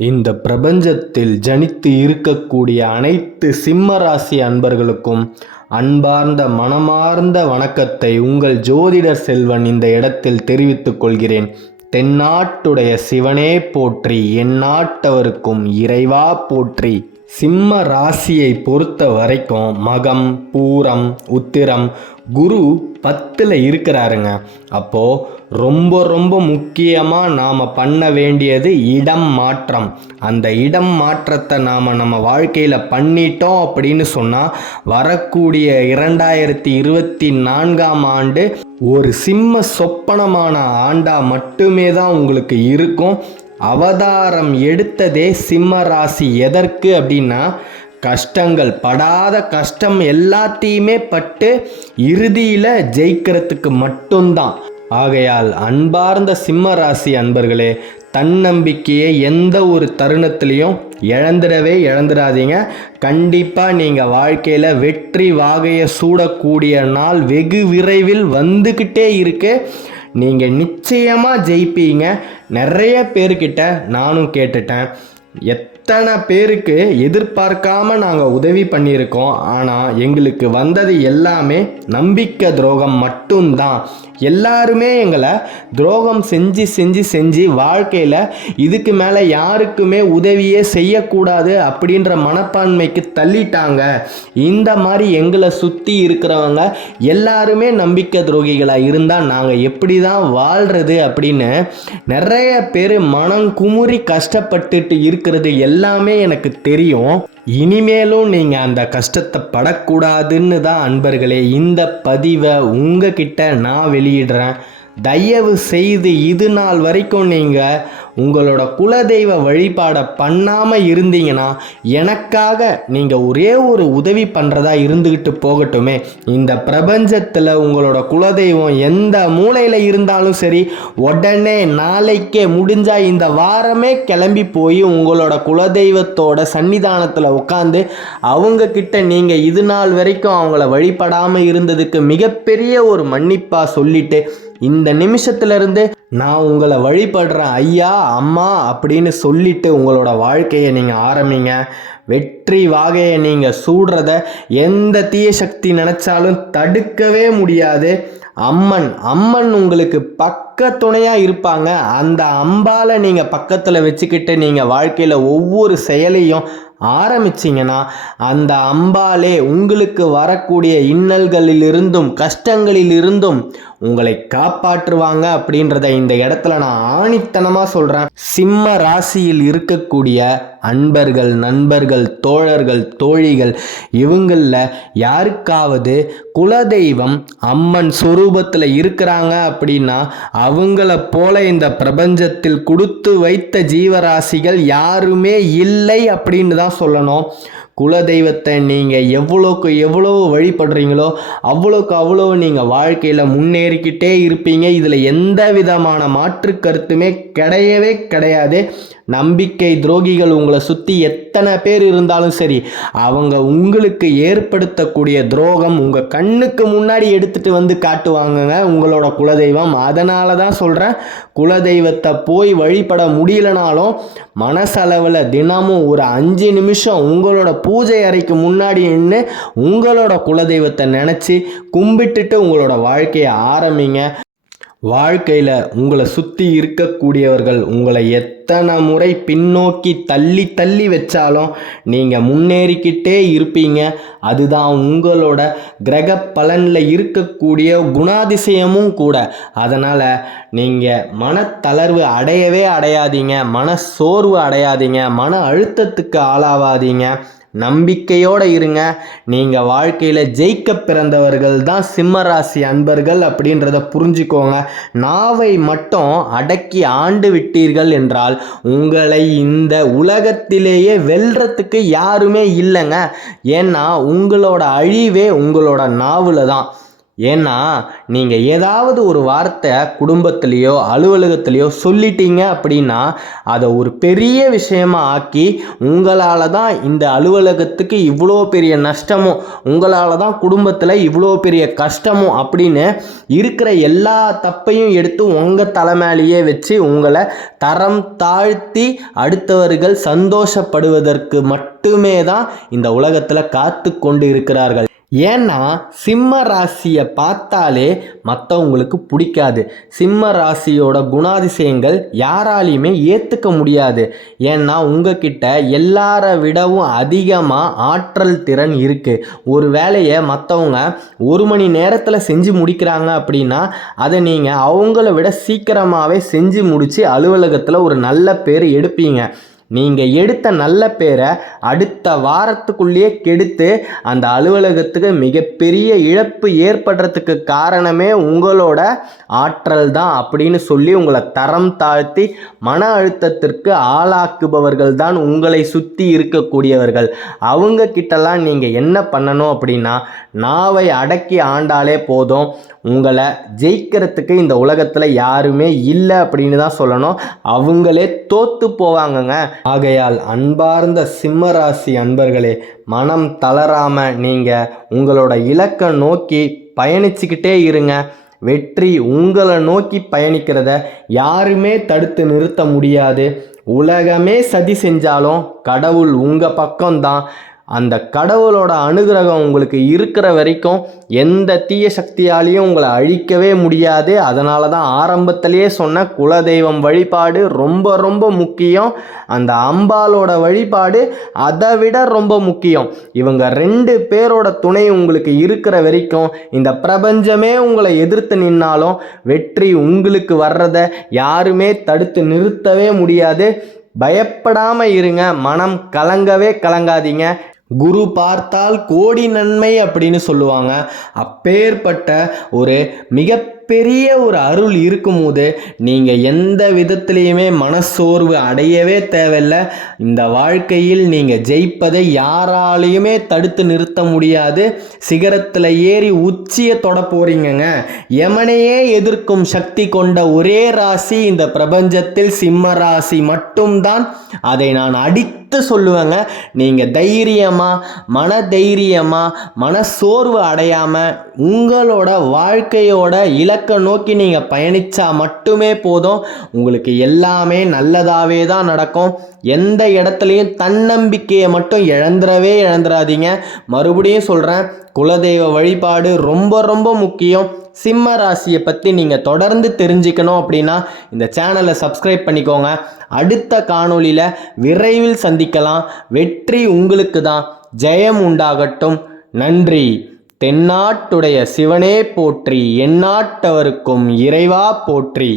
இந்த பிரபஞ்சத்தில் ஜனித்து இருக்கக்கூடிய அனைத்து சிம்ம ராசி அன்பர்களுக்கும் அன்பார்ந்த மனமார்ந்த வணக்கத்தை உங்கள் ஜோதிடர் செல்வன் இந்த இடத்தில் தெரிவித்துக் கொள்கிறேன். தென்னாட்டுடைய சிவனே போற்றி, எந்நாட்டவருக்கும் இறைவா போற்றி. சிம்ம ராசியை பொறுத்த வரைக்கும் மகம், பூரம், உத்திரம், குரு 10ல் இருக்கிறாருங்க. அப்போது ரொம்ப முக்கியமாக நாம் பண்ண வேண்டியது இடம் மாற்றம். அந்த இடம் மாற்றத்தை நாம் நம்ம வாழ்க்கையில் பண்ணிட்டோம் அப்படின்னு சொன்னால் வரக்கூடிய 2024ஆம் ஆண்டு ஒரு சிம்ம சொப்பனமான ஆண்டாக மட்டுமே தான் உங்களுக்கு இருக்கும். அவதாரம் எடுத்ததே சிம்ம ராசி எதற்கு அப்படின்னா, கஷ்டங்கள் படாத கஷ்டம் எல்லாத்தையுமே பட்டு இறுதியில் ஜெயிக்கிறதுக்கு மட்டும்தான். ஆகையால் அன்பார்ந்த சிம்ம ராசி அன்பர்களே, தன்னம்பிக்கையை எந்த ஒரு தருணத்திலையும் இழந்துடாதீங்க. கண்டிப்பாக நீங்கள் வாழ்க்கையில் வெற்றி வாகையை சூடக்கூடிய நாள் வெகு விரைவில் வந்துக்கிட்டே இருக்கு. நீங்கள் நிச்சயமாக ஜெயிப்பீங்க. நிறைய பேர்கிட்ட நானும் கேட்டுட்டேன், எத்தனை பேருக்கு எதிர்பார்க்காம நாங்கள் உதவி பண்ணியிருக்கோம், ஆனால் எங்களுக்கு வந்தது எல்லாமே நம்பிக்கை துரோகம் மட்டும்தான். எல்லாருமே எங்களை துரோகம் செஞ்சு வாழ்க்கையில் இதுக்கு மேலே யாருக்குமே உதவியே செய்யக்கூடாது அப்படின்ற மனப்பான்மைக்கு தள்ளிட்டாங்க. இந்த மாதிரி எங்களை சுற்றி இருக்கிறவங்க எல்லாருமே நம்பிக்கை துரோகிகளாக இருந்தால் நாங்கள் எப்படி தான் வாழ்கிறது அப்படின்னு நிறைய பேர் மனம் குமுறி கஷ்டப்பட்டுட்டு இருக்கிறது எல்லாமே எனக்கு தெரியும். இனிமேலும் நீங்கள் அந்த கஷ்டத்தை படக்கூடாதுன்னு தான் அன்பர்களே இந்த பதிவை உங்ககிட்ட நான் வெளியிடுறேன். தயவு செய்து இது நாள் வரைக்கும் நீங்கள் உங்களோட குலதெய்வ வழிபாடை பண்ணாமல் இருந்தீங்கன்னா எனக்காக நீங்கள் ஒரே ஒரு உதவி பண்ணுறதா இருந்துக்கிட்டு போகட்டுமே. இந்த பிரபஞ்சத்தில் உங்களோட குலதெய்வம் எந்த மூலையில் இருந்தாலும் சரி, உடனே நாளைக்கே முடிஞ்சால் இந்த வாரமே கிளம்பி போய் உங்களோட குலதெய்வத்தோட சன்னிதானத்தில் உட்காந்து அவங்கக்கிட்ட நீங்கள் இது நாள் வரைக்கும் அவங்கள வழிபடாமல் இருந்ததுக்கு மிகப்பெரிய ஒரு மன்னிப்பாக சொல்லிட்டு இந்த நிமிஷத்துலேருந்து நான் உங்களை வழிபடுறேன் ஐயா அம்மா அப்படின்னு சொல்லிட்டு உங்களோட வாழ்க்கையை நீங்கள் ஆரம்பிங்க. வெற்றி வாகையை நீங்கள் சூடுறத எந்த தீய சக்தி நினச்சாலும் தடுக்கவே முடியாது. அம்மன் உங்களுக்கு பக்க துணையாக இருப்பாங்க. அந்த அம்பால நீங்கள் பக்கத்தில் வச்சுக்கிட்டு நீங்கள் வாழ்க்கையில் ஒவ்வொரு செயலையும் ஆரம்பிச்சிங்கன்னா அந்த அம்பாலே உங்களுக்கு வரக்கூடிய இன்னல்களிலிருந்தும் கஷ்டங்களிலிருந்தும் உங்களை காப்பாற்றுவாங்க அப்படின்றத இந்த இடத்துல நான் ஆணித்தனமாக சொல்கிறேன். சிம்ம ராசியில் இருக்கக்கூடிய அன்பர்கள், நண்பர்கள், தோழர்கள், தோழிகள் இவங்களில் யாருக்காவது குலதெய்வம் அம்மன் சொரூபத்தில் இருக்கிறாங்க அப்படின்னா அவங்கள போல இந்த பிரபஞ்சத்தில் கொடுத்து வைத்த ஜீவராசிகள் யாருமே இல்லை அப்படின்னு தான் சொல்லணும். குலதெய்வத்தை நீங்கள் எவ்வளோக்கு எவ்வளோ வழிபடுறீங்களோ அவ்வளோ நீங்கள் வாழ்க்கையில் முன்னேறிக்கிட்டே இருப்பீங்க. இதில் எந்த விதமான மாற்று கருத்துமே கிடையாது. நம்பிக்கை துரோகிகள் உங்களை சுற்றி எத்தனை பேர் இருந்தாலும் சரி, அவங்க உங்களுக்கு ஏற்படுத்தக்கூடிய துரோகம் உங்கள் கண்ணுக்கு முன்னாடி எடுத்துகிட்டு வந்து காட்டுவாங்கங்க உங்களோட குலதெய்வம். அதனால தான் சொல்கிறேன், குலதெய்வத்தை போய் வழிபட முடியலனாலும் மனசளவில் தினமும் ஒரு 5 நிமிஷம் உங்களோட பூஜை அறைக்கு முன்னாடி நின்று உங்களோட குலதெய்வத்தை நினச்சி கும்பிட்டுட்டு உங்களோட வாழ்க்கையை ஆரம்பிங்க. வாழ்க்கையில் உங்களை சுற்றி இருக்கக்கூடியவர்கள் உங்களை எத்தனை முறை பின்னோக்கி தள்ளி வச்சாலும் நீங்கள் முன்னேறிக்கிட்டே இருப்பீங்க. அதுதான் உங்களோட கிரக பலனில் இருக்கக்கூடிய குணாதிசயமும் கூட. அதனால் நீங்கள் மனத்தளர்வு அடையாதீங்க, மன சோர்வு அடையாதீங்க, மன அழுத்தத்துக்கு ஆளாவாதீங்க. நம்பிக்கையோடு இருங்க. நீங்கள் வாழ்க்கையில் ஜெயிக்க பிறந்தவர்கள் தான் சிம்மராசி அன்பர்கள் அப்படின்றத புரிஞ்சுக்கோங்க. நாவை மட்டும் அடக்கி ஆண்டு விட்டீர்கள் என்றால் உங்களை இந்த உலகத்திலேயே வெல்றதுக்கு யாருமே இல்லைங்க. ஏன்னா உங்களோட அழிவே உங்களோட நாவில் தான். ஏன்னா நீங்கள் ஏதாவது ஒரு வார்த்தை குடும்பத்திலேயோ அலுவலகத்திலேயோ சொல்லிட்டீங்க அப்படின்னா அதை ஒரு பெரிய விஷயமா ஆக்கி உங்களால் தான் இந்த அலுவலகத்துக்கு இவ்வளோ பெரிய நஷ்டமும், உங்களால் தான் குடும்பத்தில் இவ்வளோ பெரிய கஷ்டமும் அப்படின்னு இருக்கிற எல்லா தப்பையும் எடுத்து உங்கள் தலைமையிலேயே வச்சு உங்களை தரம் தாழ்த்தி அடுத்தவர்கள் சந்தோஷப்படுவதற்கு மட்டுமே தான் இந்த உலகத்தில் காத்து கொண்டு இருக்கிறார்கள். ஏன்னா சிம்ம ராசியை பார்த்தாலே மற்றவங்களுக்கு பிடிக்காது. சிம்ம ராசியோட குணாதிசயங்கள் யாராலையுமே ஏற்றுக்க முடியாது. ஏன்னா உங்ககிட்ட எல்லாரை விடவும் அதிகமாக ஆற்றல் திறன் இருக்குது. ஒரு வேலையை மற்றவங்க 1 மணி நேரத்தில் செஞ்சு முடிக்கிறாங்க அப்படின்னா அதை நீங்கள் அவங்கள விட சீக்கிரமாகவே செஞ்சு முடித்து அலுவலகத்தில் ஒரு நல்ல பேர் எடுப்பீங்க. நீங்கள் எடுத்த நல்ல பேரை அடுத்த வாரத்துக்குள்ளேயே கெடுத்து அந்த அலுவலகத்துக்கு மிகப்பெரிய இழப்பு ஏற்படுறதுக்கு காரணமே உங்களோட ஆற்றல் தான் அப்படின்னு சொல்லி உங்களை தரம் தாழ்த்தி மன அழுத்தத்திற்கு ஆளாக்குபவர்கள் தான் உங்களை சுற்றி இருக்கக்கூடியவர்கள். அவங்க கிட்டலாம் நீங்கள் என்ன பண்ணணும் அப்படின்னா, நாவை அடக்கி ஆண்டாலே போதும். உங்களை ஜெயிக்கிறதுக்கு இந்த உலகத்தில் யாருமே இல்லை அப்படின்னு தான் சொல்லணும். அவங்களே தோற்று போவாங்கங்க. ஆகையால் அன்பார்ந்த சிம்மராசி அன்பர்களே, மனம் தளராமல் நீங்கள் உங்களோட இலக்கை நோக்கி பயணிச்சுக்கிட்டே இருங்க. வெற்றி உங்களை நோக்கி பயணிக்கிறத யாருமே தடுத்து நிறுத்த முடியாது. உலகமே சதி செஞ்சாலும் கடவுள் உங்கள் பக்கம்தான். அந்த கடவுளோட அனுகிரகம் உங்களுக்கு இருக்கிற வரைக்கும் எந்த தீய சக்தியாலையும் உங்களை அழிக்கவே முடியாது. அதனால தான் ஆரம்பத்திலேயே சொன்ன குலதெய்வம் வழிபாடு ரொம்ப ரொம்ப முக்கியம். அந்த அம்பாலோட வழிபாடு அதை விட ரொம்ப முக்கியம். இவங்க 2 பேரோட துணை உங்களுக்கு இருக்கிற வரைக்கும் இந்த பிரபஞ்சமே உங்களை எதிர்த்து நின்னாலும் வெற்றி உங்களுக்கு வர்றதை யாருமே தடுத்து நிறுத்தவே முடியாது. பயப்படாமல் இருங்க. மனம் கலங்கவே கலங்காதீங்க. குரு பார்த்தால் கோடி நன்மை அப்படின்னு சொல்லுவாங்க. அப்பேற்பட்ட ஒரு மிகப்பெரிய ஒரு அருள் இருக்கும்போது நீங்கள் எந்த விதத்துலேயுமே மனசோர்வு அடையவே தேவையில்லை. இந்த வாழ்க்கையில் நீங்கள் ஜெயிப்பதை யாராலையுமே தடுத்து நிறுத்த முடியாது. சிகரத்தில் ஏறி உச்சியை தொட போறீங்கங்க. யமனையே எதிர்க்கும் சக்தி கொண்ட ஒரே ராசி இந்த பிரபஞ்சத்தில் சிம்ம ராசி மட்டும்தான். அதை நான் அடித்து சொல்லுவேங்க. நீங்கள் தைரியமாக, மன தைரியமாக, மனசோர்வு அடையாமல் உங்களோட வாழ்க்கையோட இலக்கை நோக்கி நீங்கள் பயணித்தா மட்டுமே போதும். உங்களுக்கு எல்லாமே நல்லதாகவே தான் நடக்கும். எந்த இடத்துலையும் தன்னம்பிக்கையை மட்டும் இழந்துடாதீங்க. மறுபடியும் சொல்கிறேன், குலதெய்வ வழிபாடு ரொம்ப ரொம்ப முக்கியம். சிம்ம ராசியை பற்றி நீங்கள் தொடர்ந்து தெரிஞ்சுக்கணும் அப்படின்னா இந்த சேனலை சப்ஸ்கிரைப் பண்ணிக்கோங்க. அடுத்த காணொளியில் விரைவில் சந்திக்கலாம். வெற்றி உங்களுக்கு தான். ஜெயம் உண்டாகட்டும். நன்றி. தென்னாட்டுடைய சிவனே போற்றி, எந்நாட்டவருக்கும் இறைவா போற்றி.